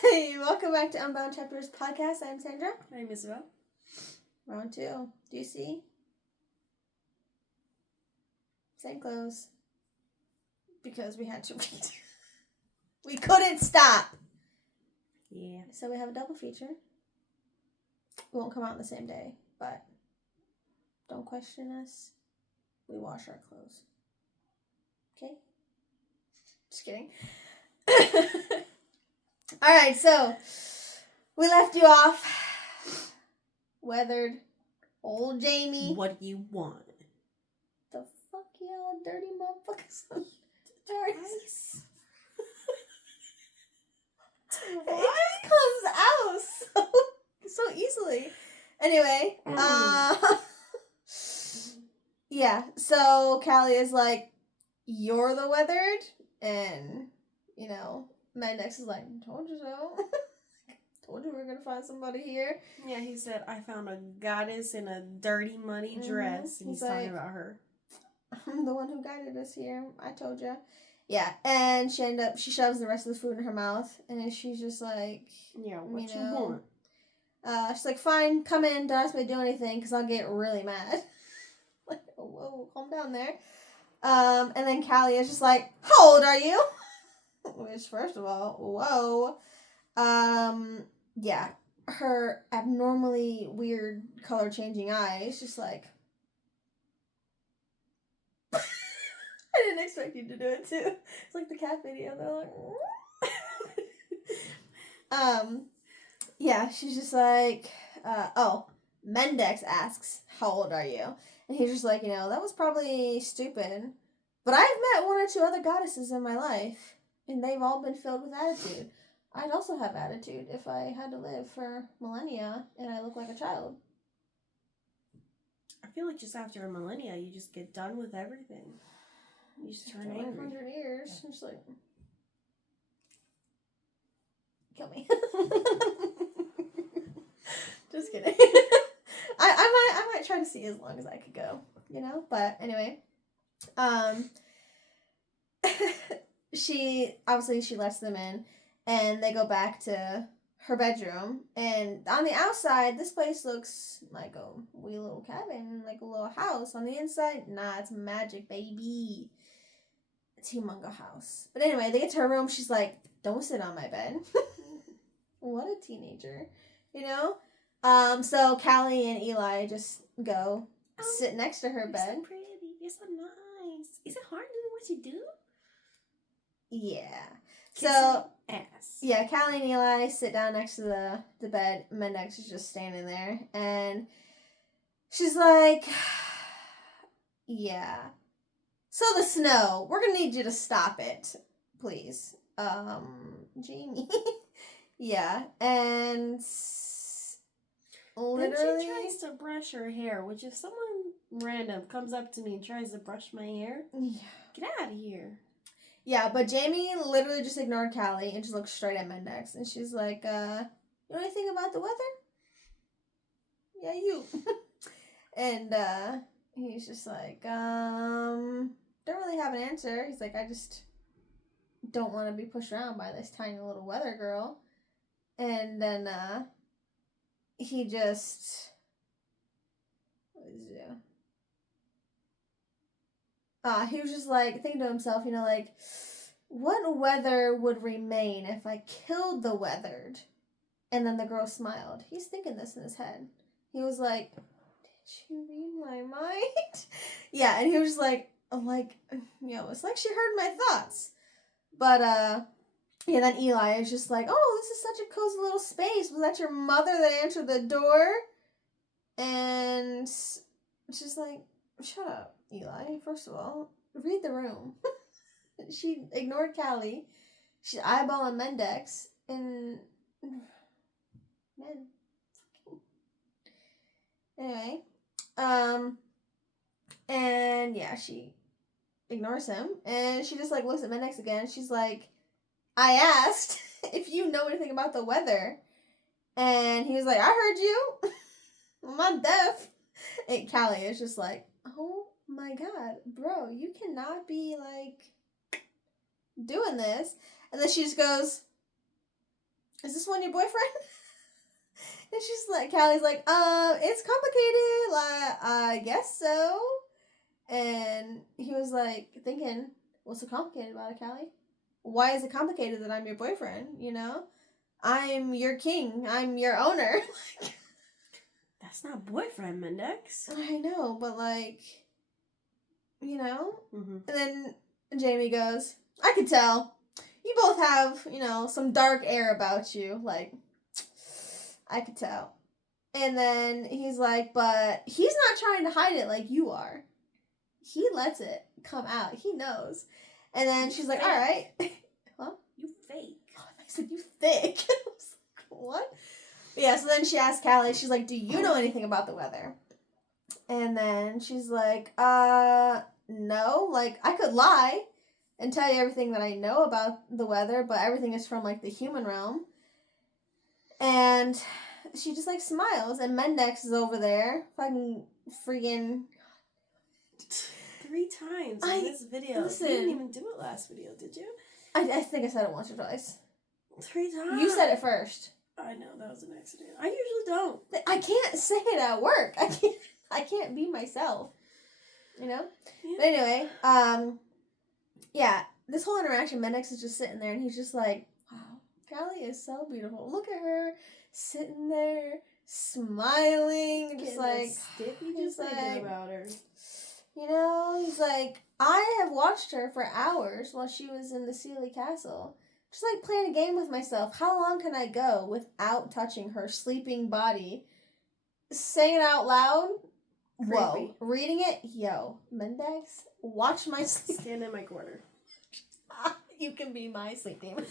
Hey, welcome back to Unbound Chapters podcast. I'm Sandra. I'm Isabel. Round 2. Do you see? Same clothes. Because we had to read. We couldn't stop. Yeah. So we have a double feature. It won't come out on the same day, but don't question us. We wash our clothes. Okay? Just kidding. Alright, so we left you off. Weathered old Jamie. What do you want? The fuck y'all dirty motherfuckers. Ice. It just comes out so easily. Anyway, yeah, so Callie is like, you're the weathered, and, you know, Mendex is like, told you so. Told you we were gonna find somebody here. Yeah, he said, I found a goddess in a dirty, muddy dress, and he's talking about her. I'm the one who guided us here. I told you. Yeah, and she shoves the rest of the food in her mouth, and she's just like, yeah, what you want? She's like, fine, come in, don't ask me to do anything, because I'll get really mad. Like, whoa, calm down there. And then Callie is just like, how old are you? Which, first of all, whoa. Yeah, her abnormally weird color-changing eyes, just like, I didn't expect you to do it too. It's like the cat video. They're like, yeah, she's just like, Mendex asks, how old are you? And he's just like, that was probably stupid. But I've met one or two other goddesses in my life, and they've all been filled with attitude. I'd also have attitude if I had to live for millennia and I look like a child. I feel like just after a millennia, you just get done with everything. You just turn angry. 100 years. I'm just like, kill me. Just kidding. I might try to see as long as I could go, But anyway, she lets them in, and they go back to her bedroom. And on the outside, this place looks like a wee little cabin, like a little house. On the inside, nah, it's magic, baby. It's a humongous house. But anyway, they get to her room. She's like, don't sit on my bed. What a teenager, So Callie and Eli just go sit next to her bed. So pretty. You're so nice. Is it hard doing what you do? Yeah. Kiss so ass. Yeah, Callie and Eli sit down next to the bed. Mendex is just standing there, and she's like, yeah. So the snow, we're gonna need you to stop it, please. Jamie. Yeah, and literally... Then she tries to brush her hair, which if someone random comes up to me and tries to brush my hair, get out of here. Yeah, but Jamie literally just ignored Callie and just looked straight at Mendex, and she's like, you know anything about the weather? Yeah, you. And, he's just like, don't really have an answer. He's like, I just don't want to be pushed around by this tiny little weather girl. And then, he just, what did he do? He was just like, thinking to himself, like, what weather would remain if I killed the weathered? And then the girl smiled. He's thinking this in his head. He was like, did you read my mind? Yeah, and he was just like, it's like she heard my thoughts. But, then Eli is just like, oh, this is such a cozy little space. Was that your mother that answered the door? And it's just like, shut up, Eli. First of all, read the room. She ignored Callie. She's eyeballing Mendex. And... man. Anyway. And yeah, she ignores him. And she just, looks at Mendex again. She's like, I asked if you know anything about the weather. And he was like, I heard you. I'm not deaf. And Callie is just like, oh my god, bro, you cannot be, doing this. And then she just goes, is this one your boyfriend? And she's like, Callie's like, it's complicated. Like, I guess so. And he was like, thinking, what's so complicated about it, Callie? Why is it complicated that I'm your boyfriend, you know? I'm your king. I'm your owner. That's not boyfriend, Mendex. I know, but like, you know? Mm-hmm. And then Jamie goes, I could tell. You both have, you know, some dark air about you. Like, I could tell. And then he's like, but he's not trying to hide it like you are. He lets it come out. He knows. And then she's like, all right. Huh? You fake. Oh, I said, you thick. I was like, what? But yeah, so then she asked Callie, she's like, do you know anything about the weather? And then she's like, no. Like, I could lie and tell you everything that I know about the weather, but everything is from, like, the human realm. And she just, like, smiles, and Mendex is over there, fucking freaking... 3 times in this video. Listen, you didn't even do it last video, did you? I think I said it once or twice. 3 times. You said it first. I know, that was an accident. I usually don't. I can't say it at work. I can't be myself. You know? Yeah. But anyway, yeah, this whole interaction, Mendex is just sitting there, and he's just like, wow, Callie is so beautiful. Look at her sitting there, smiling, just like, stiffy he's just thinking about her. You know, he's like, I have watched her for hours while she was in the Sealy Castle. Just like playing a game with myself. How long can I go without touching her sleeping body? Saying it out loud? Creepy. Whoa. Reading it? Yo. Mendex, watch my sleep. Stand in my corner. You can be my sleep demon.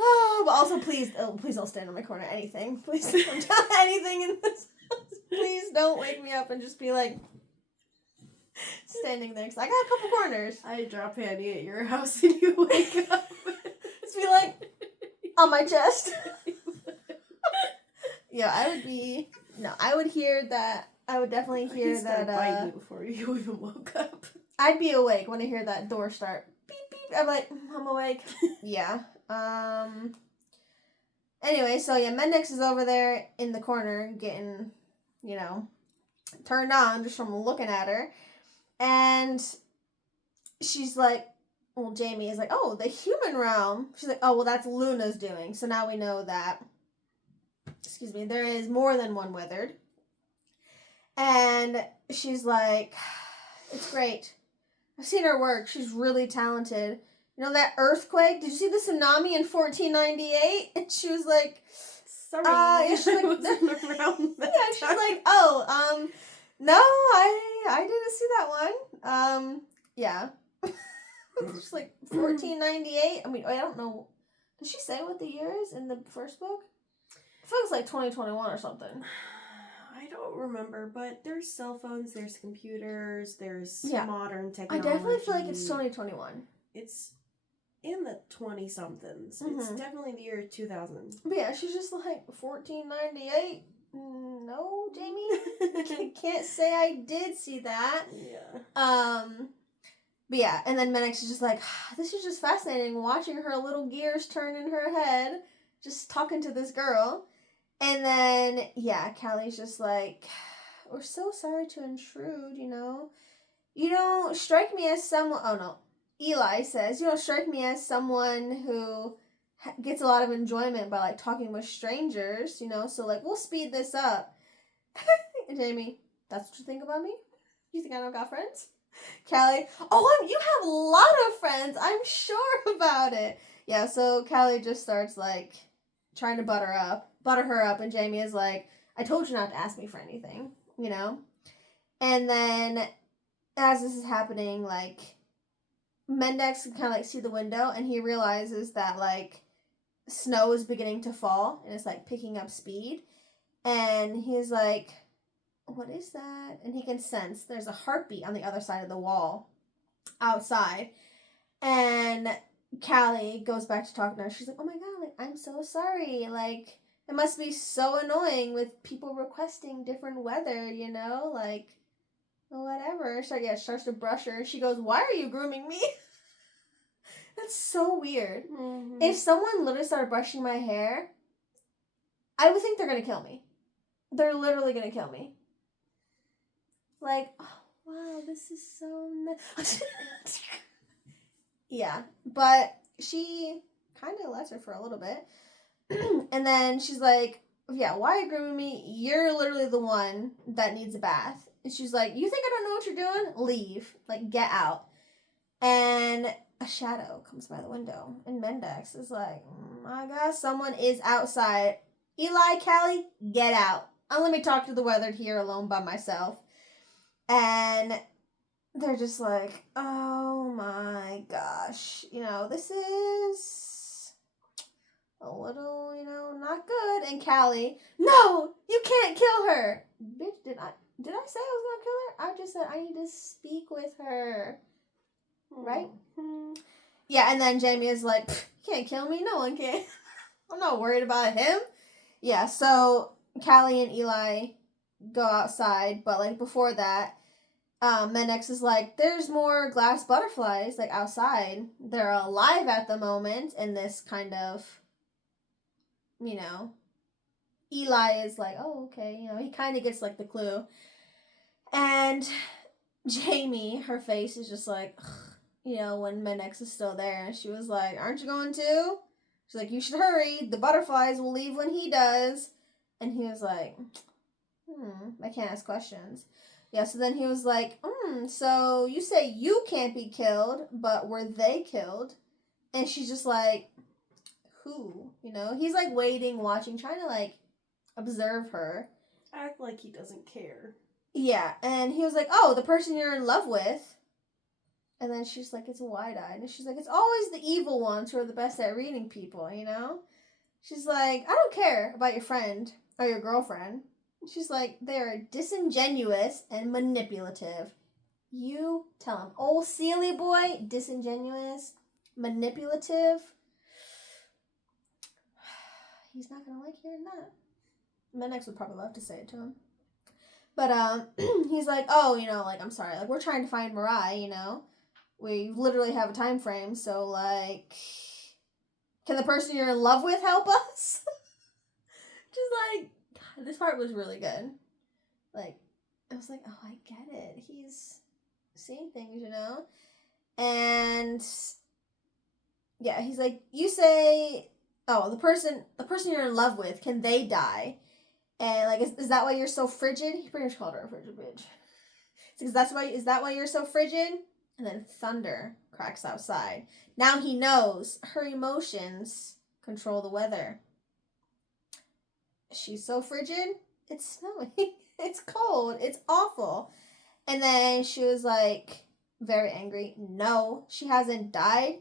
Oh, but also please don't stand in my corner. Anything. Please don't do anything in this house. Please don't wake me up and just be like, standing there, because I got a couple corners. I drop Annie at your house and you wake up. Just be like, on my chest. Yeah, I would hear that. I would definitely hear that. Bite me before you even woke up. I'd be awake when I hear that door start. Beep, beep. I'm like, I'm awake. Yeah. Anyway, so yeah, Mendex is over there in the corner getting, you know, turned on just from looking at her. And she's like, well, Jamie is like, oh, the human realm. She's like, oh, well, that's Luna's doing. So now we know that, there is more than one weathered. And she's like, it's great. I've seen her work. She's really talented. You know that earthquake? Did you see the tsunami in 1498? And she was like, sorry, yeah, she's like, I wasn't around that yeah, she's time. like, oh, no, I didn't see that one. Yeah. It's like 1498. I mean, I don't know. Does she say what the year is in the first book? I feel like it's like 2021 or something. I don't remember, but there's cell phones, there's computers, there's modern I technology. definitely feel like it's 2021. It's in the 20-somethings. Mm-hmm. It's definitely the year 2000. But yeah, she's just like, 1498? No, Jamie? Can't say I did see that. Yeah. But yeah, and then Mendex is just like, this is just fascinating, watching her little gears turn in her head, just talking to this girl. And then, yeah, Callie's just like, we're so sorry to intrude, you know. You don't strike me as someone, oh no, Eli says, you don't strike me as someone who gets a lot of enjoyment by, like, talking with strangers, you know, so, like, we'll speed this up. Jamie, that's what you think about me? You think I don't got friends? Callie, oh, you have a lot of friends. I'm sure about it. Yeah, so Callie just starts, like, trying to butter her up, and Jamie is like, I told you not to ask me for anything, you know? And then, as this is happening, like, Mendex can kind of, like, see the window, and he realizes that, like, snow is beginning to fall, and it's, like, picking up speed. And he's like, what is that? And he can sense there's a heartbeat on the other side of the wall outside. And Callie goes back to talking to her. She's like, oh my god, like, I'm so sorry. Like, it must be so annoying with people requesting different weather, you know? Like, whatever. Starts to brush her. And she goes, why are you grooming me? That's so weird. Mm-hmm. If someone literally started brushing my hair, I would think they're gonna kill me. They're literally gonna kill me. Like, oh, wow, this is so nice. Yeah, but she kind of lets her for a little bit. And then she's like, yeah, why agree with me? You're literally the one that needs a bath. And she's like, you think I don't know what you're doing? Leave. Like, get out. And a shadow comes by the window. And Mendex is like, my God, someone is outside. Eli, Callie, get out. Let me talk to the weathered here alone by myself. And they're just like, oh my gosh. This is a little, not good. And Callie, no, you can't kill her. Bitch, did I say I was gonna kill her? I just said I need to speak with her. Right? Mm-hmm. Yeah, and then Jamie is like, you can't kill me, no one can. I'm not worried about him. Yeah, so Callie and Eli go outside, but like before that, Mendex is like, there's more glass butterflies like outside. They're alive at the moment, and this kind of, Eli is like, oh, okay, he kind of gets like the clue. And Jamie, her face is just like, when Mendex is still there, and she was like, aren't you going too? She's like, you should hurry. The butterflies will leave when he does. And he was like, I can't ask questions. Yeah, so then he was like, so you say you can't be killed, but were they killed? And she's just like, who? He's like waiting, watching, trying to like observe her. Act like he doesn't care. Yeah, and he was like, oh, the person you're in love with. And then she's like, it's wide-eyed. And she's like, it's always the evil ones who are the best at reading people, She's like, I don't care about your friend or your girlfriend. She's like, they're disingenuous and manipulative. You tell him. Old Sealy boy, disingenuous, manipulative. He's not going to like hearing that. Mendex would probably love to say it to him. But he's like, oh, like, I'm sorry. Like, we're trying to find Mirai, We literally have a time frame, so, like, can the person you're in love with help us? Just like, God, this part was really good. Like, I was like, oh, I get it. He's seeing things, And, yeah, he's like, you say, oh, the person you're in love with, can they die? And, like, is that why you're so frigid? He pretty much called her a frigid bitch. Is that why you're so frigid? And then thunder cracks outside. Now he knows her emotions control the weather. She's so frigid. It's snowing. It's cold. It's awful. And then she was like, very angry. No, she hasn't died.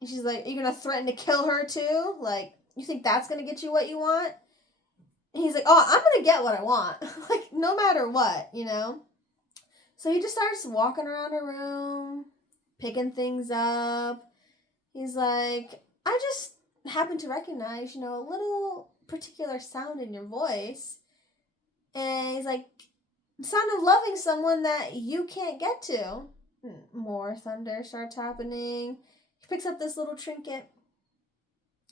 And she's like, are you going to threaten to kill her too? Like, you think that's going to get you what you want? And he's like, oh, I'm going to get what I want. Like, no matter what, So he just starts walking around her room, picking things up. He's like, I just happen to recognize, a little particular sound in your voice. And he's like, the sound of loving someone that you can't get to. More thunder starts happening. He picks up this little trinket.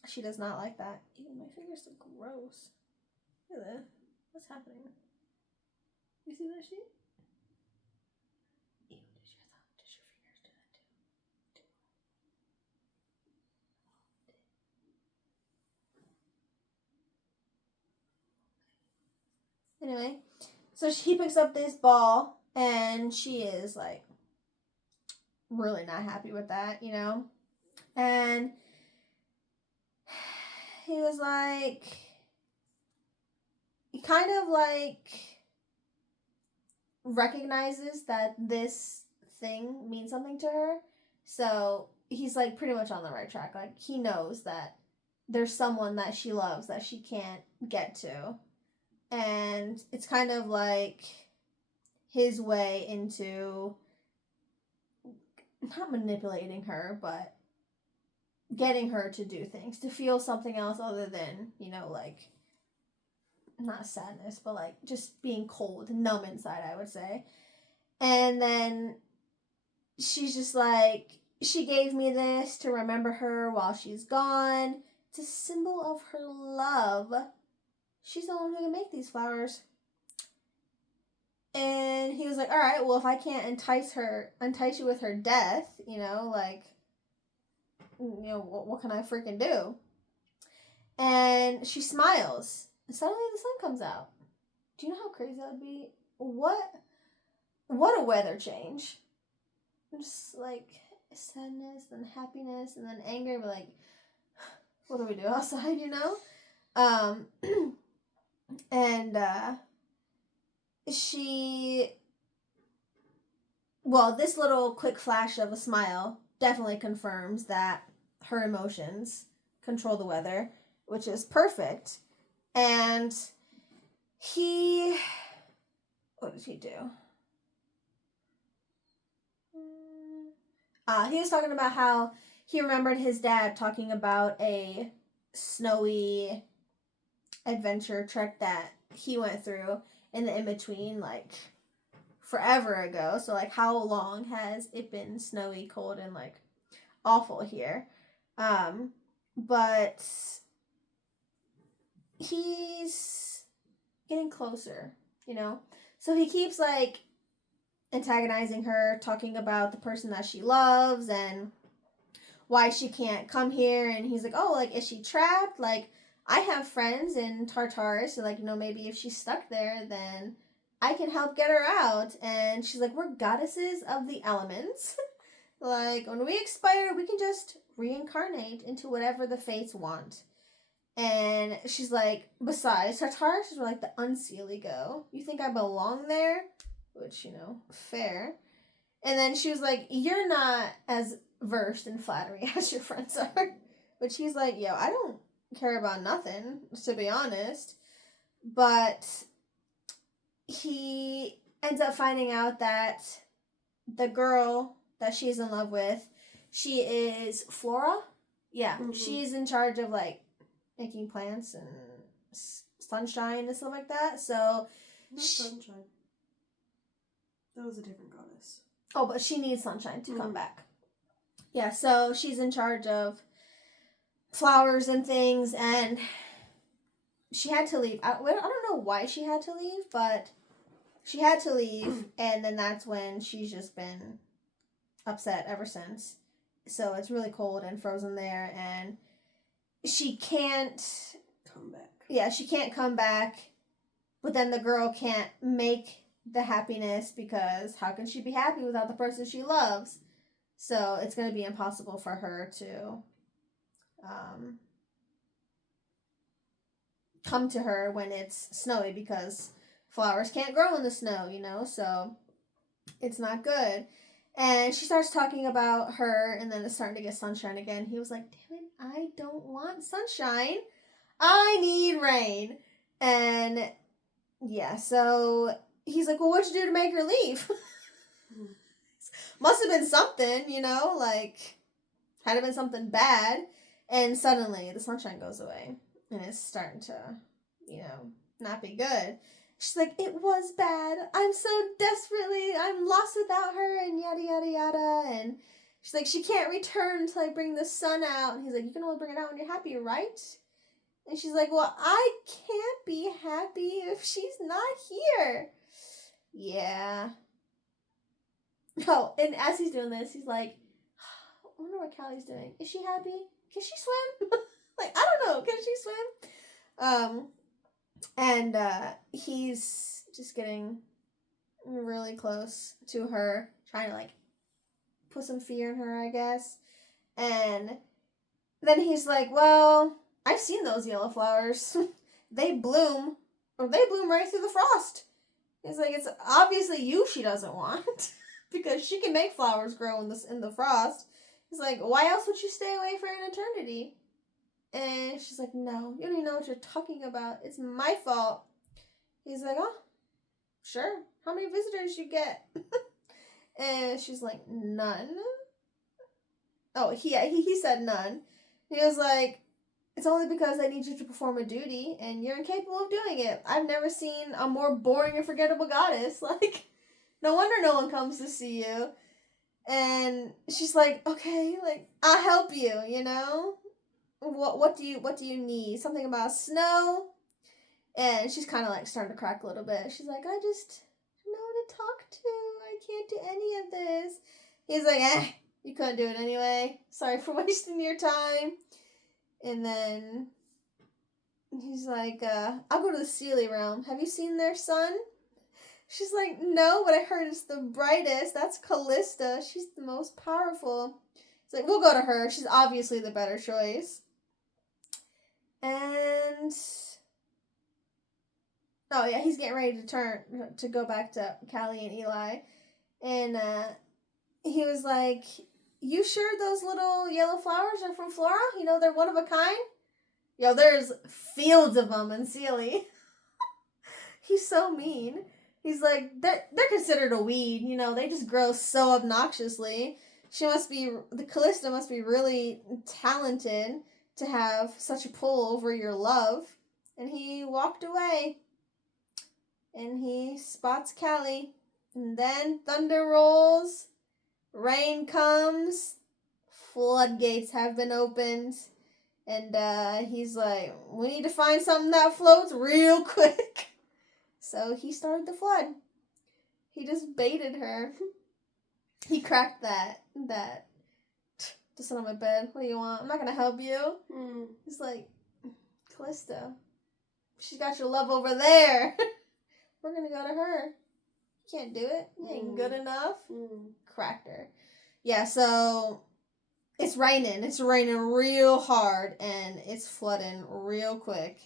She does not like that. Ew, my fingers look gross. Look at that. What's happening? You see that shit? Ew, does your fingers do that too? Anyway, so he picks up this ball, and she is, like, really not happy with that, And he was like, he kind of, like, recognizes that this thing means something to her. So he's, like, pretty much on the right track. Like, he knows that there's someone that she loves that she can't get to. And it's kind of like his way into not manipulating her, but getting her to do things, to feel something else other than, like, not sadness, but like just being cold, numb inside, I would say. And then she's just like, she gave me this to remember her while she's gone. It's a symbol of her love. She's the one who can make these flowers. And he was like, all right, well, if I can't entice you with her death, like, what can I freaking do? And she smiles. And suddenly the sun comes out. Do you know how crazy that would be? What a weather change. Just like sadness, then happiness, and then anger. But like, what do we do outside, And this little quick flash of a smile definitely confirms that her emotions control the weather, which is perfect. And what did he do? He was talking about how he remembered his dad talking about a snowy adventure trek that he went through in the in-between, like, forever ago. So, like, how long has it been snowy, cold, and, like, awful here? But he's getting closer, So he keeps, like, antagonizing her, talking about the person that she loves and why she can't come here. And he's like, oh, like, is she trapped? Like, I have friends in Tartarus, so, like, maybe if she's stuck there, then I can help get her out. And she's like, we're goddesses of the elements. Like, when we expire, we can just reincarnate into whatever the fates want. And she's like, besides, Tartarus is where, like, the unseelie go. You think I belong there? Which, fair. And then she was like, you're not as versed in flattery as your friends are. Which he's like, yo, I don't care about nothing, to be honest. But he ends up finding out that the girl that she's in love with, she is Flora. Yeah, she's in charge of, like, making plants and sunshine and stuff like that. So not sunshine. That was a different goddess. Oh, but she needs sunshine to come back. Yeah, so she's in charge of flowers and things, and she had to leave. I don't know why she had to leave, but she had to leave, and then that's when she's just been upset ever since. So it's really cold and frozen there, and she can't come back. Yeah, she can't come back, but then the girl can't make the happiness, because how can she be happy without the person she loves? So it's going to be impossible for her to come to her when it's snowy, because flowers can't grow in the snow, so it's not good. And she starts talking about her, and then it's starting to get sunshine again. He was like, damn it, I don't want sunshine. I need rain. And yeah, so he's like, well, what'd you do to make her leave? Must have been something, like, had it been something bad. And suddenly the sunshine goes away, and it's starting to, not be good. She's like, it was bad. I'm lost without her, and yada, yada, yada. And she's like, she can't return until I bring the sun out. And he's like, you can only bring it out when you're happy, right? And she's like, well, I can't be happy if she's not here. Yeah. Oh, and as he's doing this, he's like, I wonder what Callie's doing. Is she happy? Can she swim? Like, I don't know. Can she swim? And he's just getting really close to her, trying to, like, put some fear in her, I guess. And then he's like, well, I've seen those yellow flowers. They bloom right through the frost. He's like, it's obviously you she doesn't want, because she can make flowers grow in the frost. He's like, why else would you stay away for an eternity? And she's like, no, you don't even know what you're talking about. It's my fault. He's like, oh, sure. How many visitors you get? And she's like, none. Oh, he said none. He was like, it's only because I need you to perform a duty, and you're incapable of doing it. I've never seen a more boring and forgettable goddess. Like, no wonder no one comes to see you. And she's like, okay, like, I'll help you, you know? What do you need? Something about snow? And she's kind of like starting to crack a little bit. She's like, I just don't know who to talk to. I can't do any of this. He's like, you couldn't do it anyway. Sorry for wasting your time. And then he's like, I'll go to the Sealy realm. Have you seen their sun? She's like, no, but I heard it's the brightest. That's Callista. She's the most powerful. He's like, we'll go to her. She's obviously the better choice. And oh yeah, he's getting ready to go back to Callie and Eli. And he was like, you sure those little yellow flowers are from Flora? You know, they're one of a kind? Yo, there's fields of them in Sealy. He's so mean. He's like, they're considered a weed, you know, they just grow so obnoxiously. The Callista must be really talented to have such a pull over your love. And he walked away. And he spots Callie. And then thunder rolls. Rain comes. Floodgates have been opened. And he's like, we need to find something that floats real quick. So he started the flood. He just baited her. He cracked that. Just sit on my bed. What do you want? I'm not gonna help you. He's like, Callista, she's got your love over there. We're gonna go to her. You can't do it. You ain't good enough. Cracked her. Yeah, so it's raining. It's raining real hard and it's flooding real quick.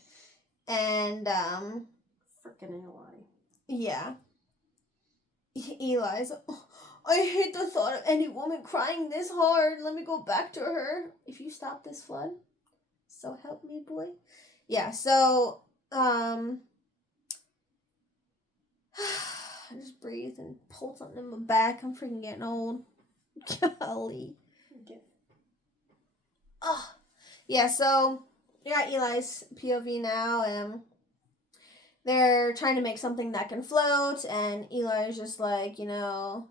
And freaking Eli. Yeah. Eli's, I hate the thought of any woman crying this hard. Let me go back to her. If you stop this flood, so help me, boy. Yeah, so, I just breathe and pull something in my back. I'm freaking getting old. Golly. Okay. Oh. Yeah, so, we got Eli's POV now, and they're trying to make something that can float, and Eli's just like, you know,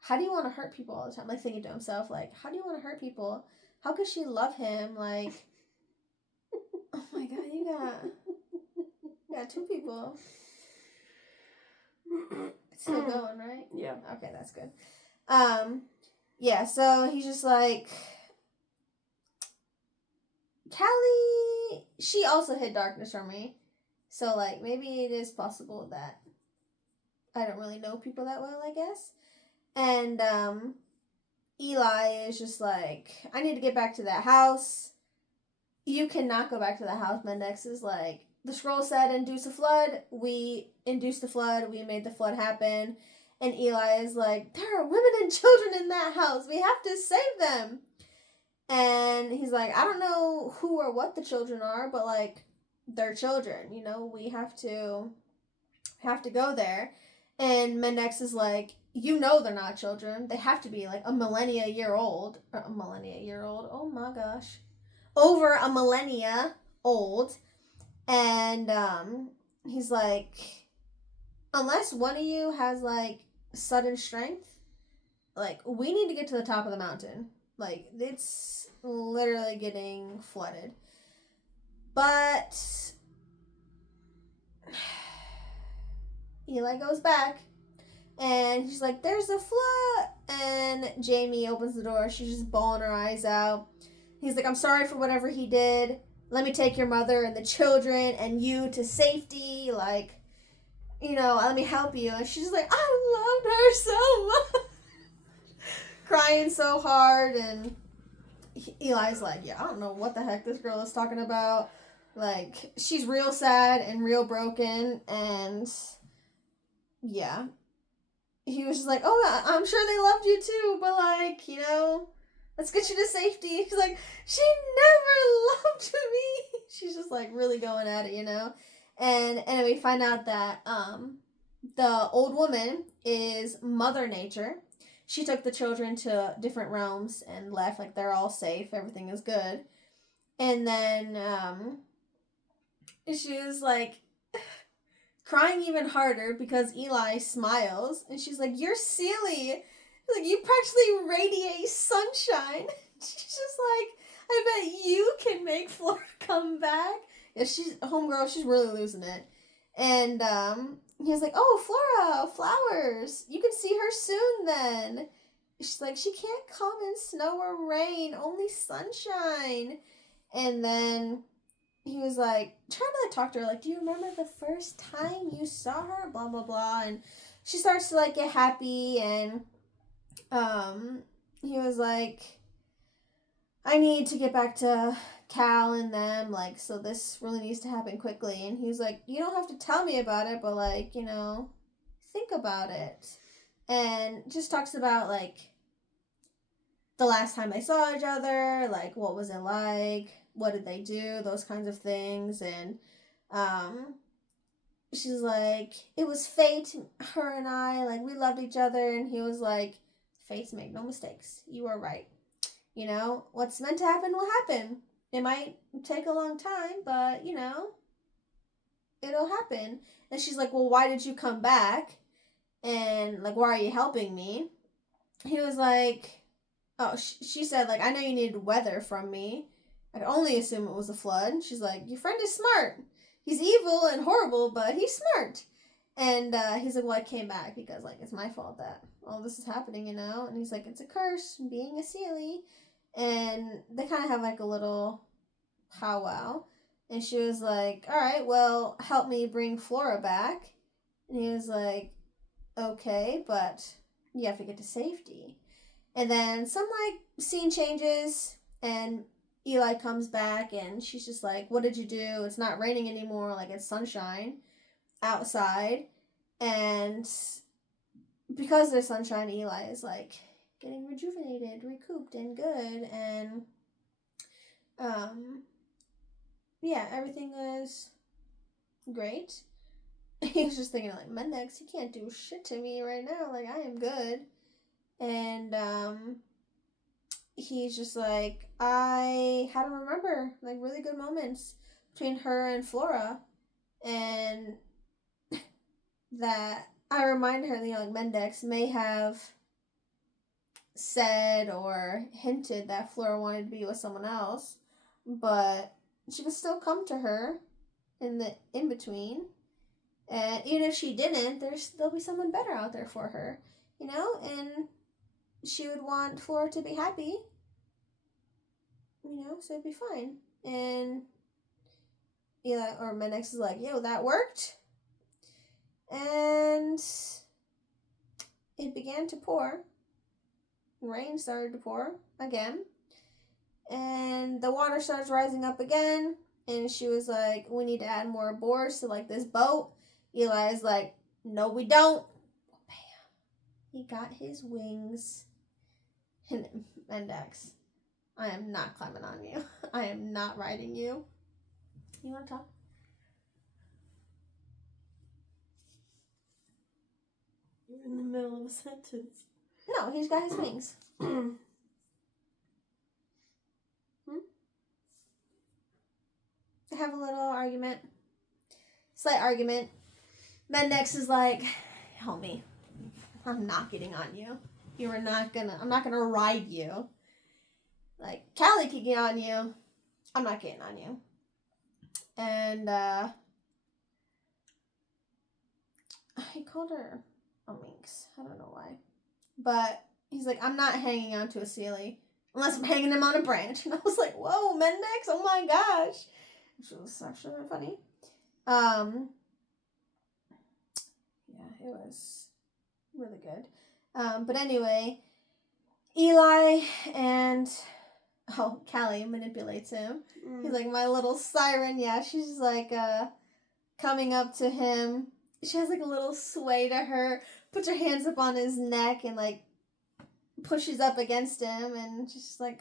how do you want to hurt people all the time? Like, thinking to himself, like, how do you want to hurt people? How could she love him? Like, oh my god, you got two people. It's still going, right? Yeah. Okay, that's good. Yeah, so he's just like, Callie, she also hid darkness from me. So, like, maybe it is possible that I don't really know people that well, I guess. And, Eli is just like, I need to get back to that house. You cannot go back to the house. Mendex is like, the scroll said induce a flood. We induced the flood. We made the flood happen. And Eli is like, there are women and children in that house. We have to save them. And he's like, I don't know who or what the children are, but, like, they're children, you know, we have to go there. And Mendex is like, you know they're not children. They have to be like a millennia old. Oh my gosh. Over a millennia old. And he's like, unless one of you has like sudden strength, like, we need to get to the top of the mountain. Like, it's literally getting flooded. But Eli goes back, and she's like, there's a flood. And Jamie opens the door. She's just bawling her eyes out. He's like, I'm sorry for whatever he did. Let me take your mother and the children and you to safety. Like, you know, let me help you. And she's like, I loved her so much. Crying so hard. And Eli's like, yeah, I don't know what the heck this girl is talking about. Like, she's real sad and real broken, and yeah. He was just like, oh, I'm sure they loved you too, but, like, you know, let's get you to safety. He's like, she never loved me. She's just, like, really going at it, you know? And we find out that the old woman is Mother Nature. She took the children to different realms and left, like, they're all safe, everything is good. And then, she was like crying even harder because Eli smiles, and she's like, you're silly. Like, you practically radiate sunshine. She's just like, I bet you can make Flora come back. Yeah, she's homegirl. She's really losing it. And he was like, oh, Flora, flowers. You can see her soon then. She's like, she can't come in snow or rain, only sunshine. And then he was like, trying to like talk to her, like, do you remember the first time you saw her? Blah, blah, blah. And she starts to like get happy, and he was like, I need to get back to Cal and them, like, so this really needs to happen quickly. And he was like, you don't have to tell me about it, but like, you know, think about it. And just talks about like the last time they saw each other, like what was it like, what did they do, those kinds of things. And she's like, it was fate, her and I, like we loved each other. And he was like, fate's make no mistakes, you are right, you know, what's meant to happen will happen. It might take a long time, but you know, it'll happen. And she's like, well, why did you come back? And like, why are you helping me? He was like, oh, she said, like, I know you needed weather from me. I could only assume it was a flood. She's like, your friend is smart. He's evil and horrible, but he's smart. And he's like, well, I came back because, like, it's my fault that all this is happening, you know? And he's like, it's a curse, being a Sealy. And they kind of have, like, a little powwow. And she was like, all right, well, help me bring Flora back. And he was like, okay, but you have to get to safety. And then some, like, scene changes, and Eli comes back, and she's just like, what did you do? It's not raining anymore, like, it's sunshine outside. And because there's sunshine, Eli is, like, getting rejuvenated, recouped, and good. And, yeah, everything was great. He was just thinking, like, Mendex, you can't do shit to me right now. Like, I am good. And, he's just like, I had to remember, like, really good moments between her and Flora. And that I remind her, you know, like, Mendex may have said or hinted that Flora wanted to be with someone else, but she could still come to her in the in-between. And even if she didn't, there'll be someone better out there for her, you know? And she would want Flora to be happy, you know, so it'd be fine. And Eli or Mendex is like, yo, that worked. And it began to pour. Rain started to pour again. And the water starts rising up again. And she was like, we need to add more boards to, like, this boat. Eli's like, no, we don't. Bam. He got his wings. And Mendex, I am not climbing on you. I am not riding you. You want to talk? You're in the middle of a sentence. No, he's got his wings. They have a little argument. Slight argument. Mendex is like, homie, I'm not getting on you. I'm not gonna ride you. Like, Callie can get on you. I'm not getting on you. And, he called her a minx. I don't know why. But he's like, I'm not hanging on to a Sealy unless I'm hanging him on a branch. And I was like, whoa, Mendex, oh my gosh. Which was actually funny. Yeah, it was really good. But anyway, Eli and Callie manipulates him. He's like, my little siren. Yeah, she's just like coming up to him. She has like a little sway to her, puts her hands up on his neck and like pushes up against him, and she's just like,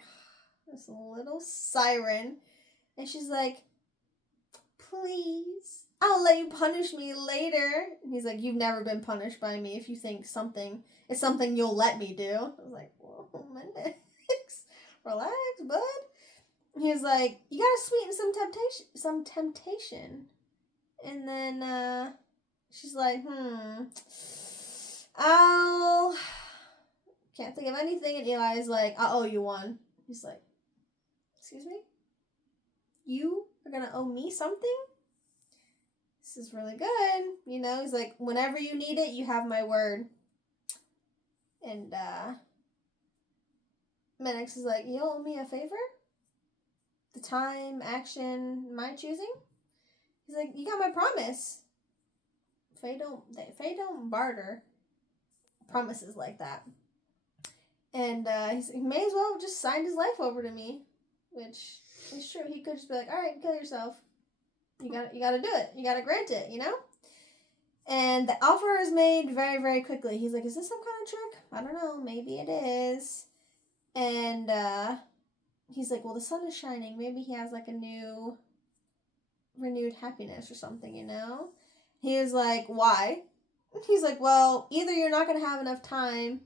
this little siren. And she's like, please, I'll let you punish me later. And he's like, you've never been punished by me if you think it's something you'll let me do. I was like, whoa, Mendex, relax, bud. He's like, you gotta sweeten some temptation. And then she's like, I'll Can't think of anything. And Eli's like, I owe you one. He's like, excuse me? You are gonna owe me something? This is really good. You know, he's like, whenever you need it, you have my word. And, Mendex is like, you owe me a favor? The time, action, my choosing? He's like, you got my promise. Faye don't barter promises like that. And he may as well have just signed his life over to me, which is true. He could just be like, all right, kill yourself. You gotta do it. You gotta grant it, you know? And the offer is made very, very quickly. He's like, is this some kind of trick? I don't know. Maybe it is. And he's like, well, the sun is shining. Maybe he has like a new renewed happiness or something, you know? He was like, why? He's like, well, either you're not going to have enough time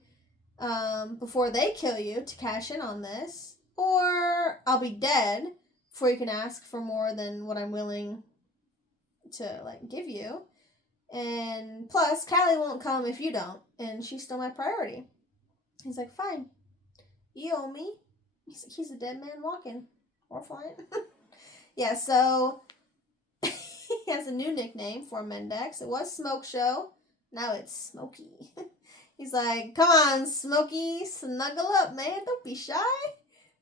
before they kill you to cash in on this, or I'll be dead before you can ask for more than what I'm willing to, like, give you. And plus, Callie won't come if you don't, and she's still my priority. He's like, fine. You owe me. He's a dead man walking. Or flying. Yeah, so he has a new nickname for Mendex. It was Smoke Show. Now it's Smokey. He's like, come on, Smokey, snuggle up, man. Don't be shy.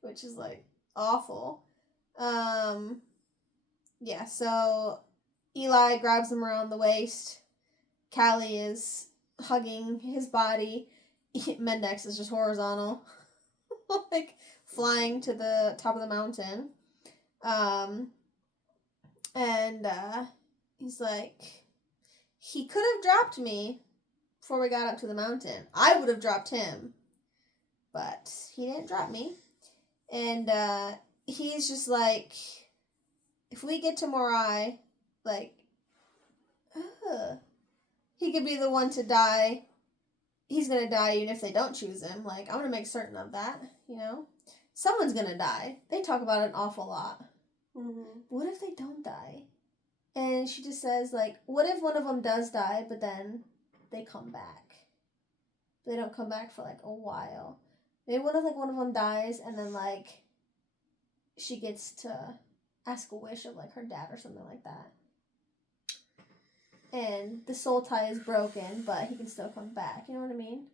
Which is, like, awful. Yeah, so Eli grabs him around the waist. Callie is hugging his body. Mendex is just horizontal. Like, flying to the top of the mountain. And he's like, he could have dropped me before we got up to the mountain. I would have dropped him. But he didn't drop me. And he's just like, if we get to Morai, like, he could be the one to die. He's going to die even if they don't choose him. Like, I'm going to make certain of that, you know? Someone's going to die. They talk about it an awful lot. Mm-hmm. What if they don't die? And she just says, like, what if one of them does die, but then they come back? They don't come back for, like, a while. Maybe what if, like, one of them dies, and then, like, she gets to ask a wish of, like, her dad or something like that. And the soul tie is broken, but he can still come back. You know what I mean?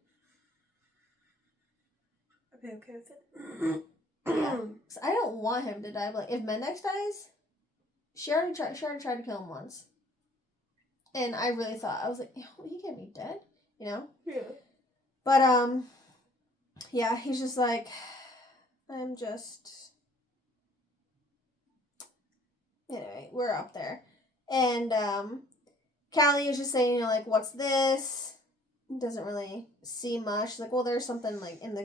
I'd be okay with it. Yeah. So I don't want him to die, but like, if Mendex dies, she already tried to kill him once. And I really thought, I was like, oh, he can't be dead, you know? Yeah. But, yeah, he's just like, I'm just... Anyway, we're up there. And, Callie is just saying, you know, like, what's this? Doesn't really see much. She's like, well, there's something, like, in the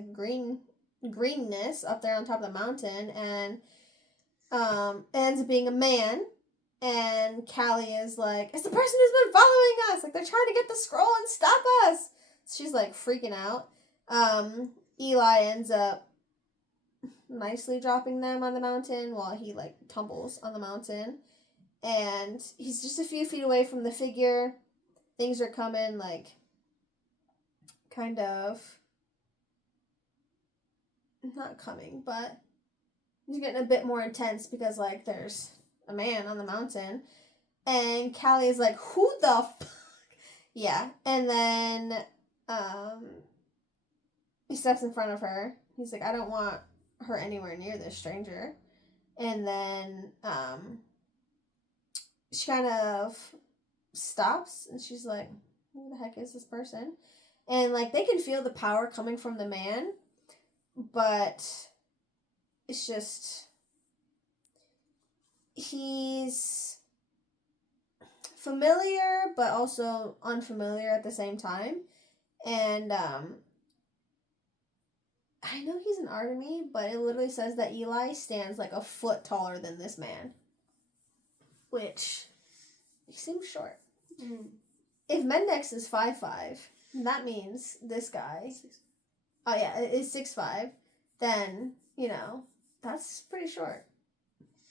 greenness up there on top of the mountain. And, it ends up being a man. And Callie is like, it's the person who's been following us. Like, they're trying to get the scroll and stop us. So she's, like, freaking out. Eli ends up nicely dropping them on the mountain while he, like, tumbles on the mountain. And he's just a few feet away from the figure. Things are coming, like, kind of, not coming, but he's getting a bit more intense because, like, there's a man on the mountain. And Callie is like, who the fuck? Yeah. And then, he steps in front of her. He's like, I don't want her anywhere near this stranger. And then, she kind of stops and she's like, who the heck is this person? And, like, they can feel the power coming from the man, but it's just, he's familiar but also unfamiliar at the same time. And I know he's an Artemy, but it literally says that Eli stands like a foot taller than this man, which seems short. Mm. If Mendex is 5'5", that means this guy, oh yeah, is 6'5", then, you know, that's pretty short.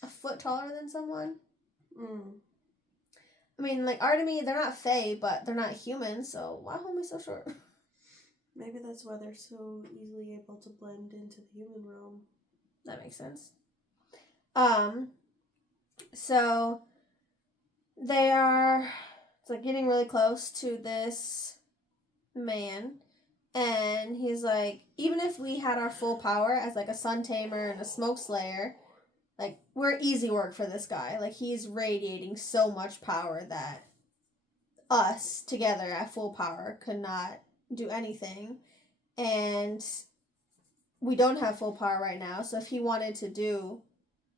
A foot taller than someone? Mm. I mean, like, Artemy, they're not Fae, but they're not human, so why hold me so short? Maybe that's why they're so easily able to blend into the human realm. That makes sense. So they are, it's like getting really close to this man, and he's like, even if we had our full power as like a sun tamer and a smoke slayer, like we're easy work for this guy. Like he's radiating so much power that us together at full power could not do anything. And we don't have full power right now, so if he wanted to do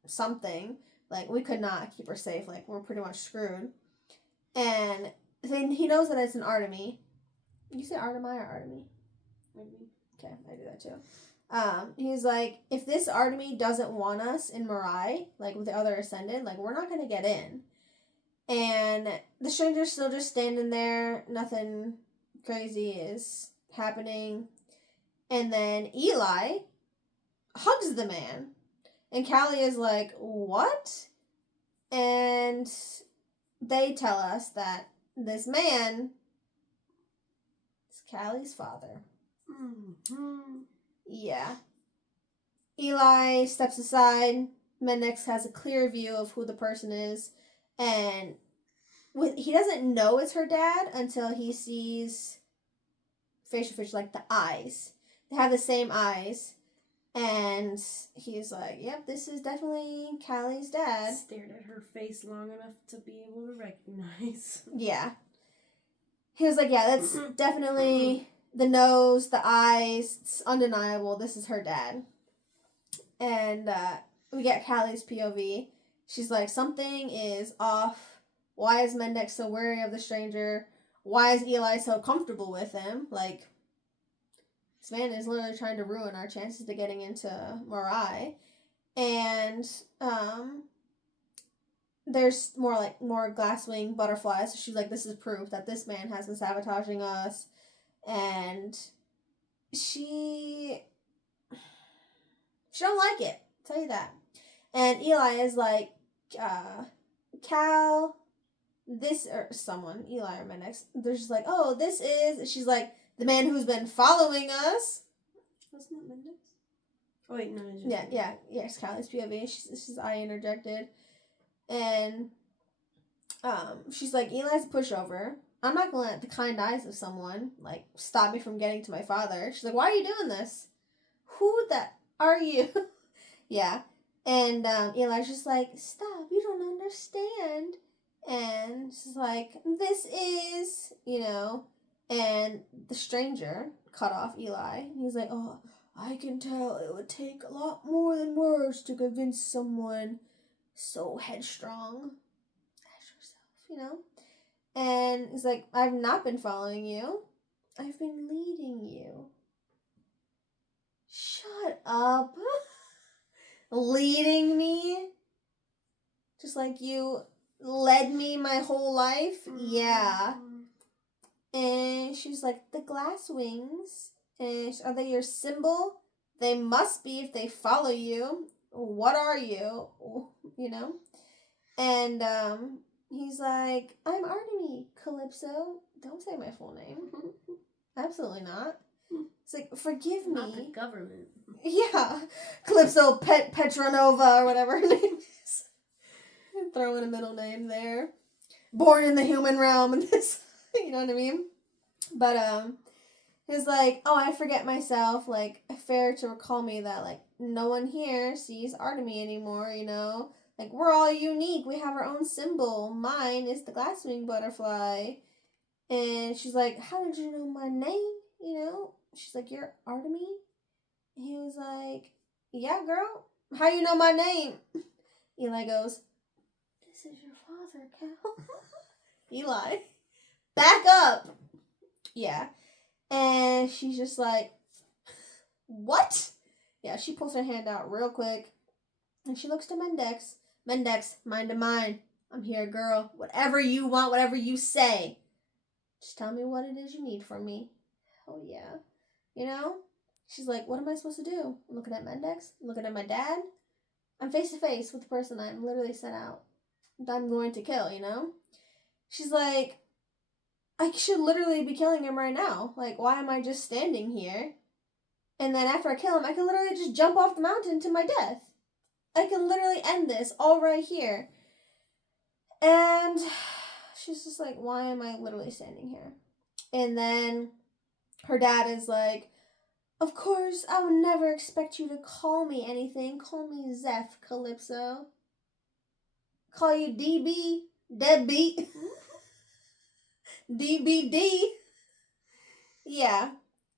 something, like we could not keep her safe. Like we're pretty much screwed. And then he knows that it's an Artemy. You say Artemi or Artemy? Okay, I do that too. He's like, if this Artemy doesn't want us in Mirai, like with the other Ascended, like we're not gonna get in. And the stranger's still just standing there. Nothing crazy is happening. And then Eli hugs the man. And Callie is like, what? And they tell us that this man is Callie's father. Mm-hmm. Yeah. Eli steps aside. Mendex has a clear view of who the person is. And he doesn't know it's her dad until he sees facial features, like the eyes. They have the same eyes. And he's like, yep, this is definitely Callie's dad. Stared at her face long enough to be able to recognize. Yeah. He was like, yeah, that's definitely the nose, the eyes. It's undeniable. This is her dad. And we get Callie's POV. She's like, something is off. Why is Mendex so wary of the stranger? Why is Eli so comfortable with him? Like, this man is literally trying to ruin our chances to getting into Mirai. And there's more glasswing butterflies. So she's like, this is proof that this man has been sabotaging us. And she don't like it. I'll tell you that. And Eli is like, Cal, this, or someone, Eli or Mendex, they're just like, oh, this is, she's like, the man who's been following us. Wasn't it Mendex? Oh, wait, no. It's Callie's POV. She's I interjected. And she's like, Eli's a pushover. I'm not going to let the kind eyes of someone, like, stop me from getting to my father. She's like, why are you doing this? Who the are you? Yeah. And Eli's just like, stop, you don't understand. And she's like, this is, and the stranger cut off Eli. He's like, oh, I can tell it would take a lot more than words to convince someone so headstrong. As yourself, And he's like, I've not been following you. I've been leading you. Shut up. Leading me? Just like you led me my whole life? Yeah. And she's like, the glass wings, and are they your symbol? They must be if they follow you. What are you? And he's like, I'm Artemy, Calypso. Don't say my full name. Absolutely not. It's like, forgive me. Not the government. Yeah. Calypso Petronova or whatever her name is. Throw in a middle name there. Born in the human realm and this, you know what I mean? But he's like, oh, I forget myself, like, fair to recall me that, like, no one here sees Artemy anymore, Like, we're all unique. We have our own symbol. Mine is the glasswing butterfly. And she's like, how did you know my name? She's like, you're Artemy? And he was like, yeah, girl. How you know my name? Eli goes, this is your father, Cal. Eli, back up. Yeah. And she's just like, what? Yeah, she pulls her hand out real quick. And she looks to Mendex. Mendex, mind to mind. I'm here, girl. Whatever you want, whatever you say. Just tell me what it is you need from me. Hell yeah. She's like, what am I supposed to do? I'm looking at Mendex? I'm looking at my dad? I'm face to face with the person I'm literally sent out. I'm going to kill, She's like, I should literally be killing him right now. Like, why am I just standing here? And then after I kill him, I can literally just jump off the mountain to my death. I can literally end this all right here. And she's just like, why am I literally standing here? And then her dad is like, of course, I would never expect you to call me anything. Call me Zeph, Calypso. Call you DB, Deadbeat. DBD. Yeah.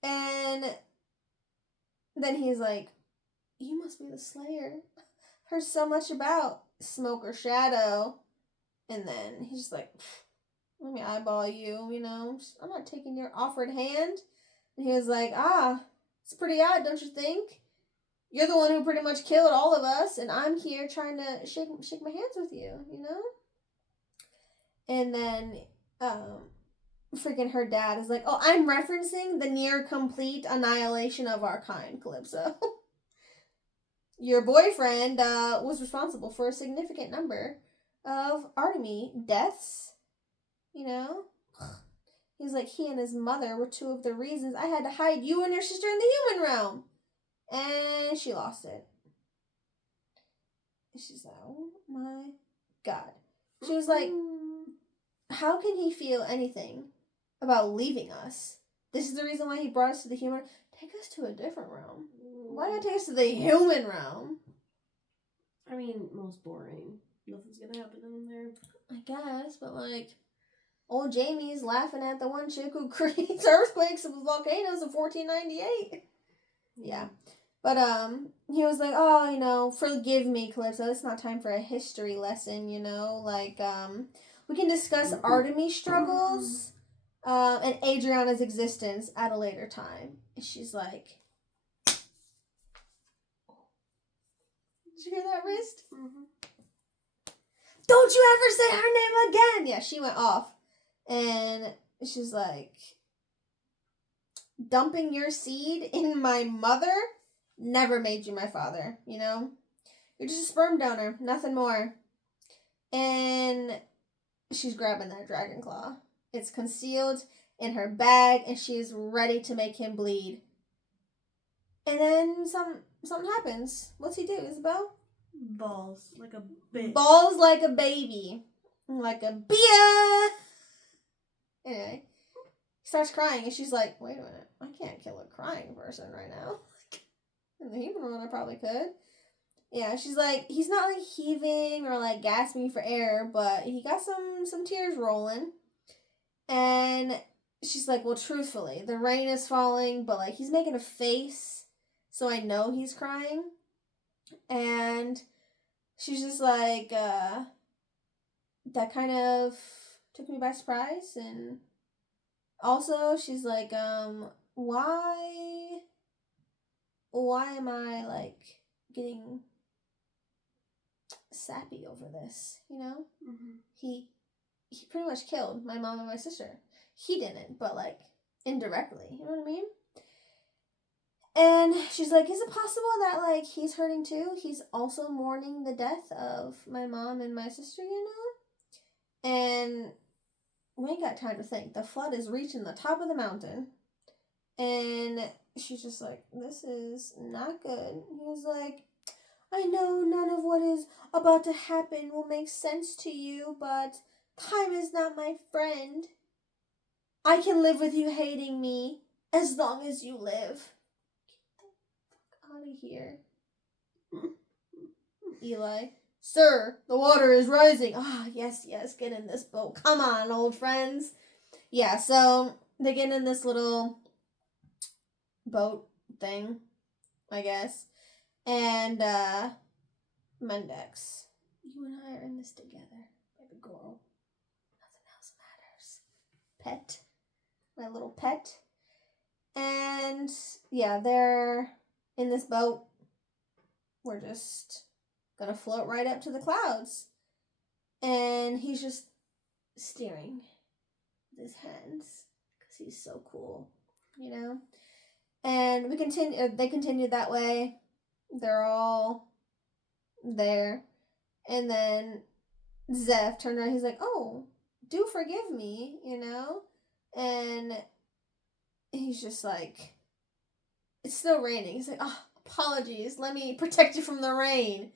And then he's like, you must be the Slayer. Heard so much about Smoke or Shadow. And then he's like, let me eyeball you, you know. I'm not taking your offered hand. And he was like, it's pretty odd, don't you think? You're the one who pretty much killed all of us, and I'm here trying to shake my hands with you, you know? And then, freaking her dad is like, oh, I'm referencing the near complete annihilation of our kind, Calypso. Your boyfriend was responsible for a significant number of Artemis deaths, you know? He's like, he and his mother were two of the reasons I had to hide you and your sister in the human realm. And she lost it. She's like, oh my God. She was like, how can he feel anything about leaving us? This is the reason why he brought us to the human. Take us to a different realm. Why not take us to the human realm? I mean, most boring. Nothing's gonna happen in there. I guess, but like, old Jamie's laughing at the one chick who creates earthquakes and volcanoes in 1498. Yeah. But, he was like, oh, you know, forgive me, Calypso. It's not time for a history lesson, you know? Like, we can discuss Artemis' struggles, and Adriana's existence at a later time. And she's like, did you hear that wrist? Mm-hmm. Don't you ever say her name again! Yeah, she went off. And she's like, dumping your seed in my mother never made you my father, you know? You're just a sperm donor, nothing more. And she's grabbing that dragon claw. It's concealed in her bag, and she is ready to make him bleed. And then something happens. What's he do, Isabel? Balls like a bitch. Balls like a baby. Like a beer. Anyway. He starts crying, and she's like, wait a minute. I can't kill a crying person right now. In the human world, I probably could. Yeah, she's like, he's not like heaving or like gasping for air, but he got some tears rolling. And she's like, well, truthfully, the rain is falling, but like he's making a face, so I know he's crying. And she's just like, that kind of took me by surprise. And also, she's like, why am I like getting sappy over this, you know? Mm-hmm. He pretty much killed my mom and my sister. He didn't, but like indirectly, you know what I mean? And she's like, is it possible that like he's hurting too? He's also mourning the death of my mom and my sister, you know? And we ain't got time to think. The flood is reaching the top of the mountain. And she's just like, this is not good. He was like, I know none of what is about to happen will make sense to you, but time is not my friend. I can live with you hating me as long as you live. Get the fuck out of here. Eli. Sir, the water is rising. Ah, yes, get in this boat. Come on, old friends. Yeah, so they get in this little boat thing, I guess. And, Mendex, you and I are in this together, baby girl. Nothing else matters. Pet. My little pet. And, yeah, they're in this boat. We're just gonna float right up to the clouds. And he's just steering with his hands, because he's so cool, you know? And they continued that way. They're all there. And then Zeph turned around. He's like, oh, do forgive me, you know? And he's just like, it's still raining. He's like, oh, apologies. Let me protect you from the rain.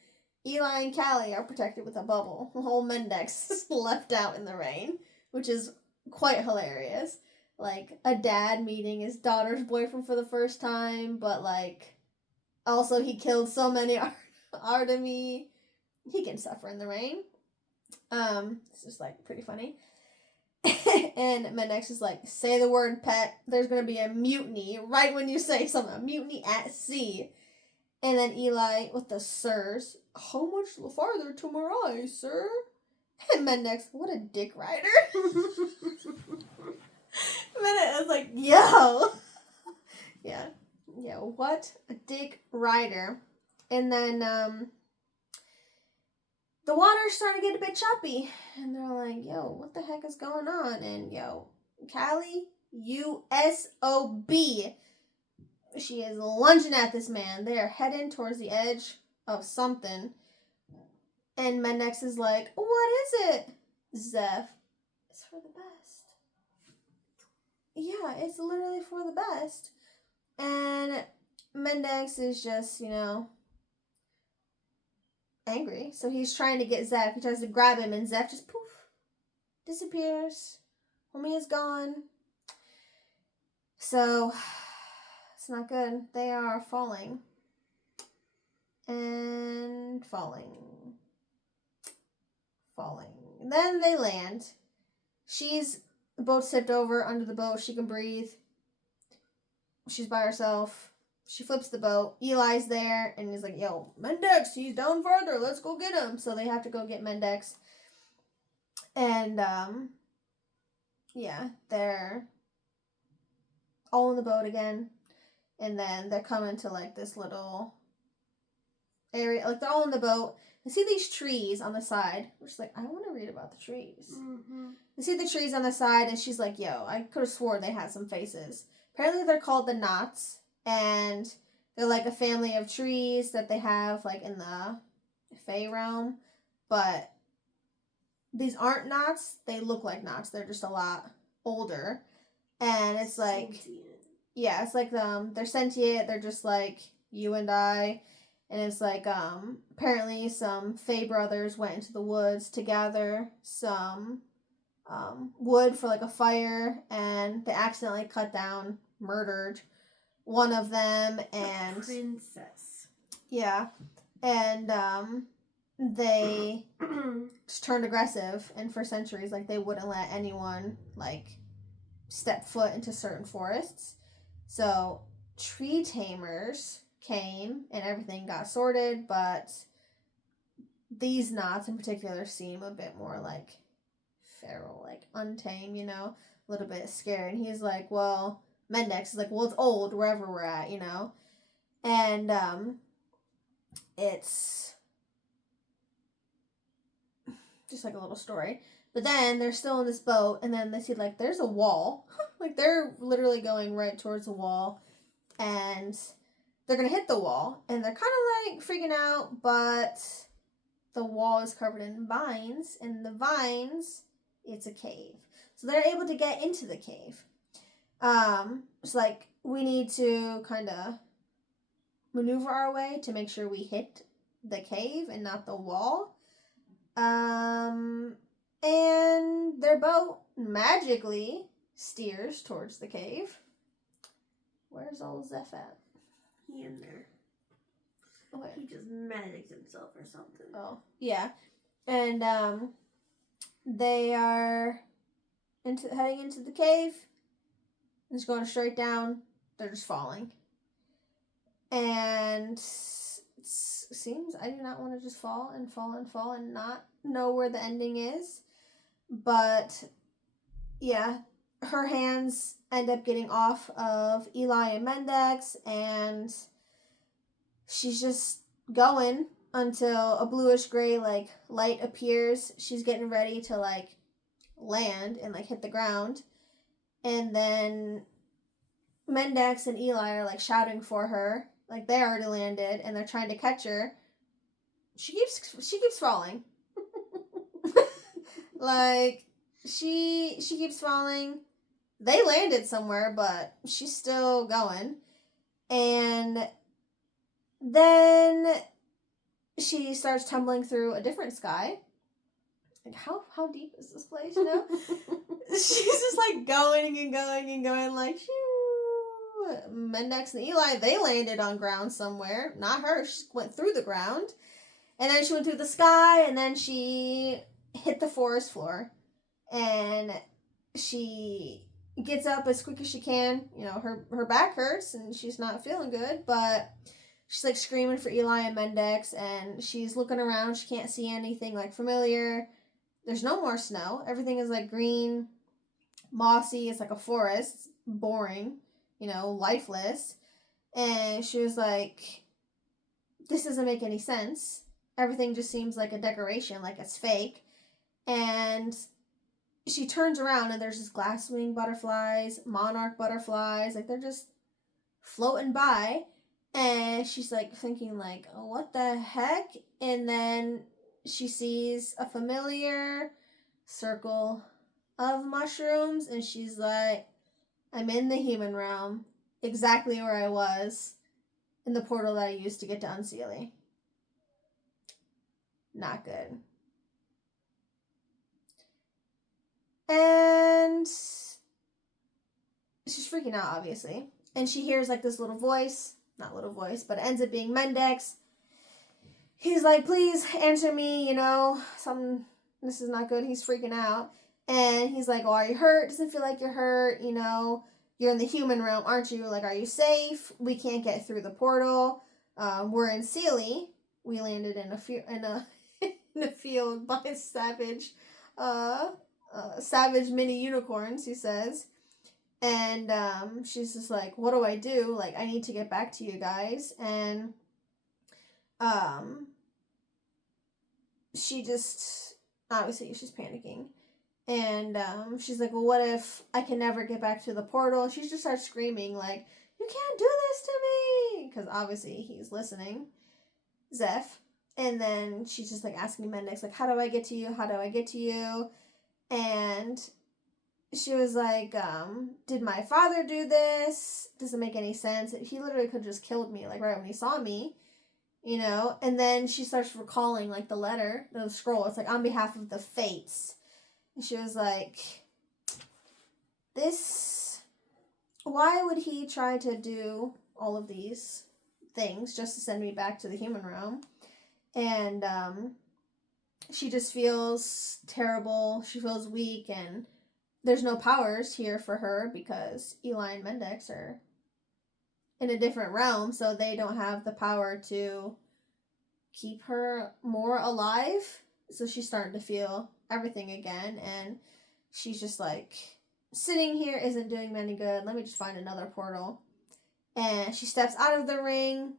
Eli and Callie are protected with a bubble. The whole Mendex is left out in the rain, which is quite hilarious. Like, a dad meeting his daughter's boyfriend for the first time, but, like, also he killed so many Artemi. He can suffer in the rain. It's just, like, pretty funny. And Mendex is like, say the word, pet. There's going to be a mutiny right when you say something. A mutiny at sea. And then Eli with the sirs. How much farther to Marai, sir? And Mendex, what a dick rider. Mendex is like, yo. Yeah. Yeah, what a dick rider. And then, the water's starting to get a bit choppy. And they're like, yo, what the heck is going on? And, yo, Callie, U-S-O-B. She is lunging at this man. They are heading towards the edge of something. And Mendex is like, what is it? Zeph, it's for the best. Yeah, it's literally for the best. And Mendex is just, angry. So he's trying to get Zeph. He tries to grab him, and Zeph just poof, disappears. Homie is gone. So it's not good. They are falling. And falling. Then they land. The boat's tipped over under the boat. She can breathe. She's by herself. She flips the boat. Eli's there, and he's like, yo, Mendex, he's down further. Let's go get him. So they have to go get Mendex. And, yeah, they're all in the boat again. And then they're coming to, like, this little area. Like, they're all in the boat. They see these trees on the side. Which is like, I want to read about the trees. Mm-hmm. They see the trees on the side, and she's like, yo, I could have swore they had some faces. Apparently they're called the knots. And they're like a family of trees that they have like in the Fae realm. But these aren't knots. They look like knots. They're just a lot older. And it's like, sentient. Yeah, it's like they're sentient. They're just like you and I. And it's like, apparently some Fae brothers went into the woods to gather some wood for like a fire. And they accidentally murdered one of them, and the princess. Yeah. And they just turned aggressive, and for centuries, like, they wouldn't let anyone, like, step foot into certain forests. So tree tamers came and everything got sorted, but these knots in particular seem a bit more like feral, like untamed, a little bit scared. And he's like, well, Mendex is like, well, it's old wherever we're at, And it's just like a little story. But then they're still in this boat, and then they see, like, there's a wall. Like, they're literally going right towards the wall, and they're going to hit the wall, and they're kind of, like, freaking out, but the wall is covered in vines, and the vines, it's a cave. So they're able to get into the cave. It's like, we need to kind of maneuver our way to make sure we hit the cave and not the wall. And their boat magically steers towards the cave. Where's old Zeph at? He in there. Okay. He just magics himself or something. Oh, yeah. And, they are heading into the cave. Just going straight down. They're just falling. And it seems I do not want to just fall and fall and fall and not know where the ending is. But, yeah, her hands end up getting off of Eli and Mendex, and she's just going until a bluish-gray, like, light appears. She's getting ready to, like, land and, like, hit the ground. And then Mendex and Eli are, like, shouting for her. Like, they already landed, and they're trying to catch her. She keeps falling. Like, she keeps falling. they landed somewhere, but she's still going. And then she starts tumbling through a different sky. Like, how deep is this place, you know? She's just like going and going and going, like, shoo. Mendex and Eli, they landed on ground somewhere. Not her. She went through the ground. And then she went through the sky, and then she hit the forest floor. And she gets up as quick as she can. You know, her back hurts, and she's not feeling good, but she's like screaming for Eli and Mendex, and she's looking around. She can't see anything like familiar. There's no more snow. Everything is like green, mossy. It's like a forest. It's boring, you know, lifeless. And she was like, this doesn't make any sense. Everything just seems like a decoration, like it's fake. And she turns around and there's just glasswing butterflies, monarch butterflies. Like they're just floating by. And she's like thinking like, oh, what the heck? And then she sees a familiar circle of mushrooms, and she's like, I'm in the human realm, exactly where I was in the portal that I used to get to Unseelie. Not good. And she's freaking out, obviously. And she hears like this little voice, not little voice, but it ends up being Mendex. He's like, please answer me, you know, this is not good. He's freaking out. And he's like, oh, are you hurt? Doesn't feel like you're hurt, you know. You're in the human realm, aren't you? Like, are you safe? We can't get through the portal. We're in Sealy. We landed in a field by savage mini unicorns, he says. And she's just like, what do I do? Like, I need to get back to you guys. And she just, obviously she's panicking. And she's like, well, what if I can never get back to the portal? She just starts screaming like, you can't do this to me, because obviously he's listening, Zeph. And then she's just like asking Mendex like, how do I get to you? How do I get to you? And she was like, did my father do this? Doesn't make any sense. He literally could have just killed me, like, right when he saw me, you know? And then she starts recalling, like, the scroll. It's like, on behalf of the fates. And she was like, why would he try to do all of these things just to send me back to the human realm? And, she just feels terrible. She feels weak, and there's no powers here for her because Eli and Mendex are in a different realm, so they don't have the power to keep her more alive. So she's starting to feel everything again, and she's just like, sitting here isn't doing me any good. Let me just find another portal. And she steps out of the ring.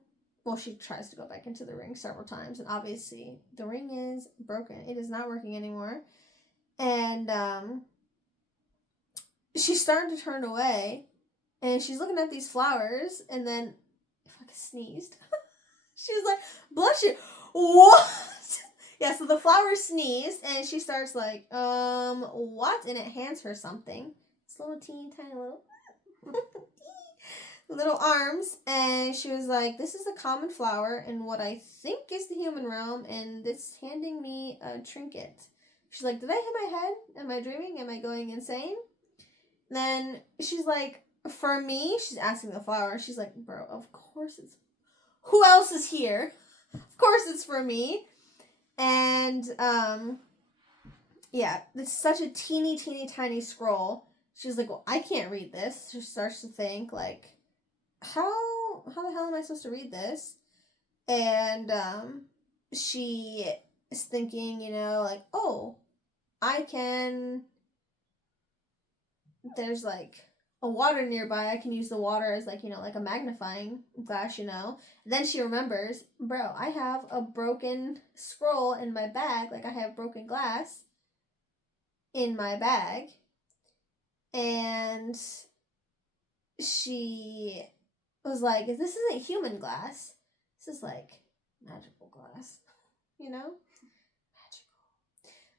Well, she tries to go back into the ring several times, and obviously the ring is broken. It is not working anymore. And she's starting to turn away, and she's looking at these flowers, and then I fucking sneezed. She was like, bless you. What? Yeah, so the flower sneezed, and she starts like, what? And it hands her something. It's little teeny tiny little arms, and she was like, this is a common flower in what I think is the human realm, and it's handing me a trinket. She's like, did I hit my head? Am I dreaming? Am I going insane? Then she's like, for me, she's asking the flower. She's like, bro, of course it's, who else is here? Of course it's for me. And, yeah, it's such a teeny tiny scroll. She's like, well, I can't read this. She starts to think, like, how the hell am I supposed to read this? And, she is thinking, you know, like, oh, there's like a water nearby. I can use the water as like, you know, like a magnifying glass, you know. And then she remembers, bro, I have a broken scroll in my bag. Like, I have broken glass in my bag. And she was like, this isn't human glass. This is like magical glass, you know? Magical.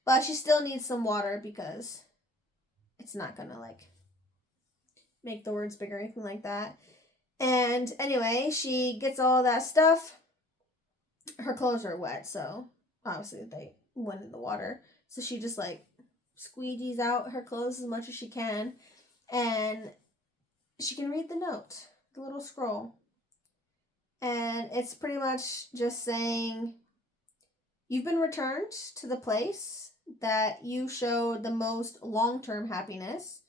But she still needs some water because it's not gonna like make the words bigger or anything like that. And anyway, she gets all that stuff. Her clothes are wet, so obviously they went in the water. So she just like squeegees out her clothes as much as she can, and she can read the note, the little scroll. And it's pretty much just saying, you've been returned to the place that you showed the most long-term happiness,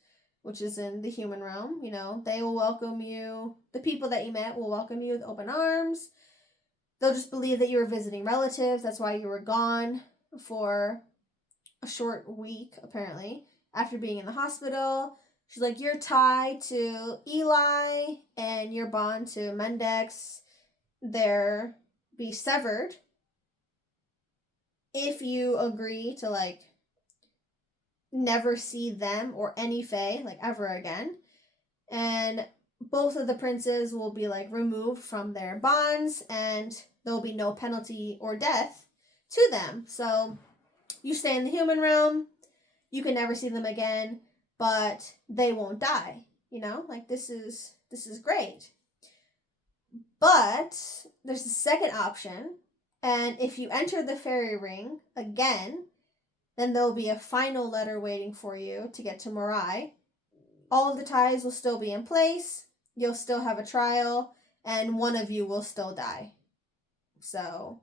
which is in the human realm. You know, they will welcome you. The people that you met will welcome you with open arms. They'll just believe that you were visiting relatives. That's why you were gone for a short week, apparently, after being in the hospital. She's like, your tie to Eli and your bond to Mendex, they're be severed if you agree to, like, never see them or any fae, like, ever again. And both of the princes will be, like, removed from their bonds, and there will be no penalty or death to them. So you stay in the human realm, you can never see them again, but they won't die. You know, like, this is great. But there's a second option, and if you enter the fairy ring again, then there'll be a final letter waiting for you to get to Morai. All of the ties will still be in place, you'll still have a trial, and one of you will still die. So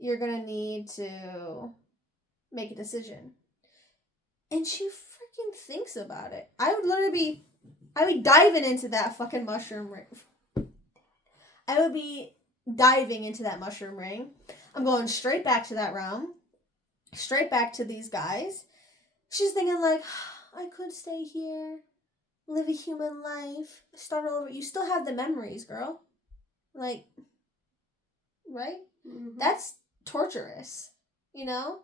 you're gonna need to make a decision. And she freaking thinks about it. I would be diving into that fucking mushroom ring. I would be diving into that mushroom ring. I'm going straight back to that realm. Straight back to these guys. She's thinking like, I could stay here, live a human life, start all over. You still have the memories, girl. Like, right? Mm-hmm. That's torturous, you know?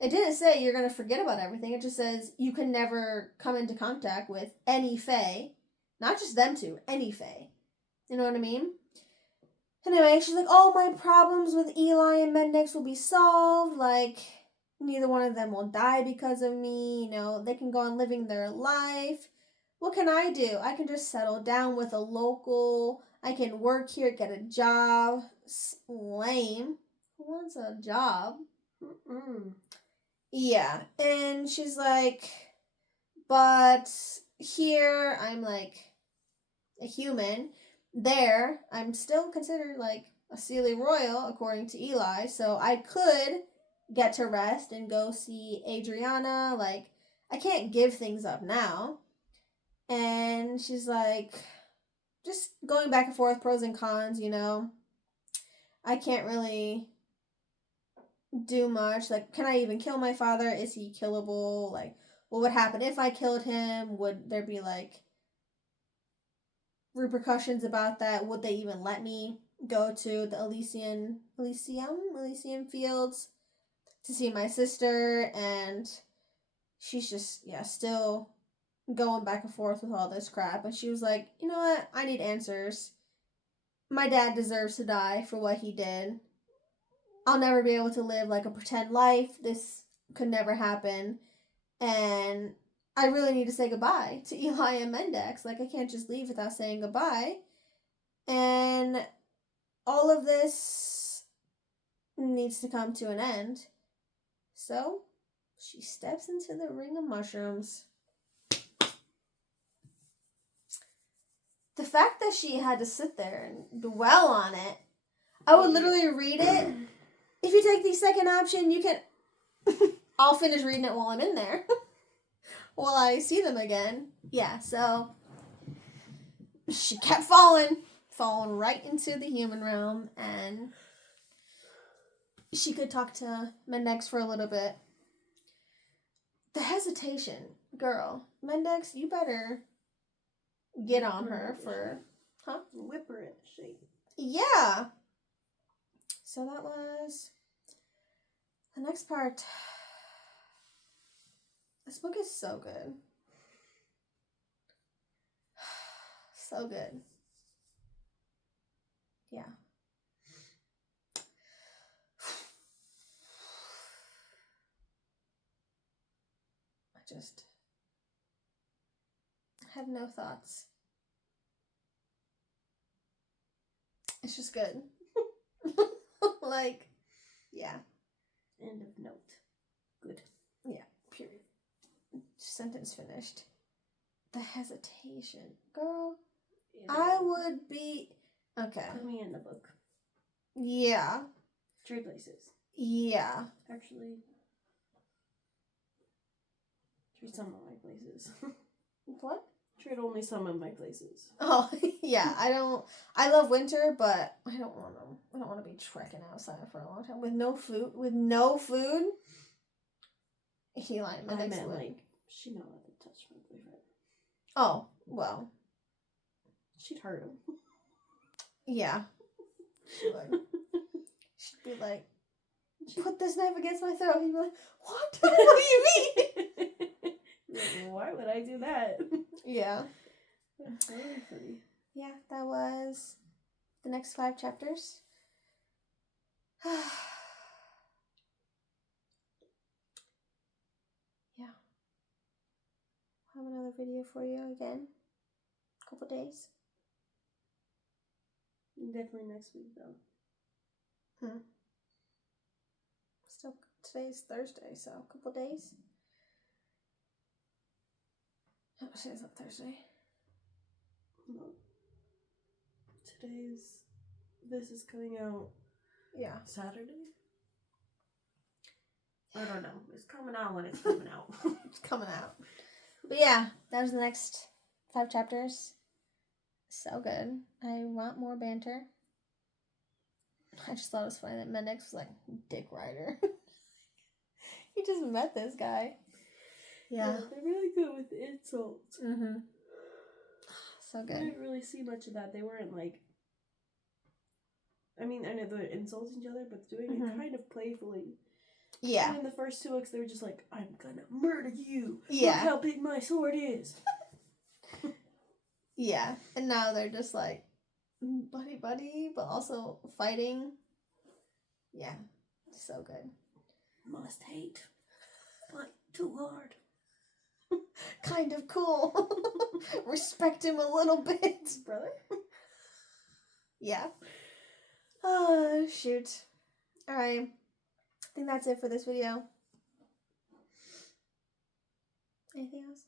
It didn't say you're going to forget about everything. It just says you can never come into contact with any fae. Not just them two, any fae. You know what I mean? Anyway, she's like, all my problems with Eli and Mendex will be solved. Like, neither one of them will die because of me. You know, they can go on living their life. What can I do? I can just settle down with a local. I can work here, get a job. Lame. Who wants a job? Mm-mm. Yeah. And she's like, but here I'm like a human. There, I'm still considered like a Seelie Royal, according to Eli, so I could get to rest and go see Adriana. Like, I can't give things up now. And she's like, just going back and forth, pros and cons, you know. I can't really do much. Like, can I even kill my father? Is he killable? Like, what would happen if I killed him? Would there be, like, repercussions about that? Would they even let me go to the Elysian fields to see my sister? And she's just, still going back and forth with all this crap. And she was like, you know what? I need answers. My dad deserves to die for what he did. I'll never be able to live like a pretend life. This could never happen. And I really need to say goodbye to Eli and Mendex. Like, I can't just leave without saying goodbye. And all of this needs to come to an end. So, she steps into the ring of mushrooms. The fact that she had to sit there and dwell on it, I would literally read it. If you take the second option, you can... I'll finish reading it while I'm in there. While I see them again. Yeah, so she kept falling right into the human realm, and she could talk to Mendex for a little bit. The hesitation, girl. Mendex, you better get on her for, Whip her in shape. Yeah. So that was the next part. This book is so good. So good. Yeah. have no thoughts. It's just good. Like, yeah. End of note. Good. Yeah, period. Sentence finished. The hesitation. Girl, Yeah. I would be... Okay. Put me in the book. Yeah. Trade places. Yeah. Actually, trade some of my places. What? Trade only some of my places. Oh, yeah. I love winter, but I don't want to be trekking outside for a long time with no food. Eli, my I next meant one. like she not allowed to touch my boyfriend. Oh, well. She'd hurt him. Yeah. She would. She'd be like, put this knife against my throat. He'd be like, what? What do you mean? Like, why would I do that? Yeah. That's really funny. Yeah, that was the next 5 chapters. Yeah. I'll have another video for you again. Couple days. Definitely next week though. Still, today's Thursday, so a couple days. Oh, today's not Thursday. No. This is coming out Yeah. Saturday? I don't know. It's coming out when it's coming out. It's coming out. But yeah, that was the next 5 chapters. So good. I want more banter. I just thought it was funny that Mendix was like, Dick Rider. You just met this guy. Yeah. They're really good with the insults. Mm-hmm. So I good. didn't really see much of that. They weren't like... I mean, I know they're insulting each other, but doing it kind of playfully. Yeah. And in the first 2 books, they were just like, I'm gonna murder you. Yeah. Look how big my sword is. Yeah. And now they're just like buddy, but also fighting. Yeah. So good. Must hate. But too hard. Kind of cool. Respect him a little bit. Brother? Yeah. Oh, shoot. Alright. I think that's it for this video. Anything else?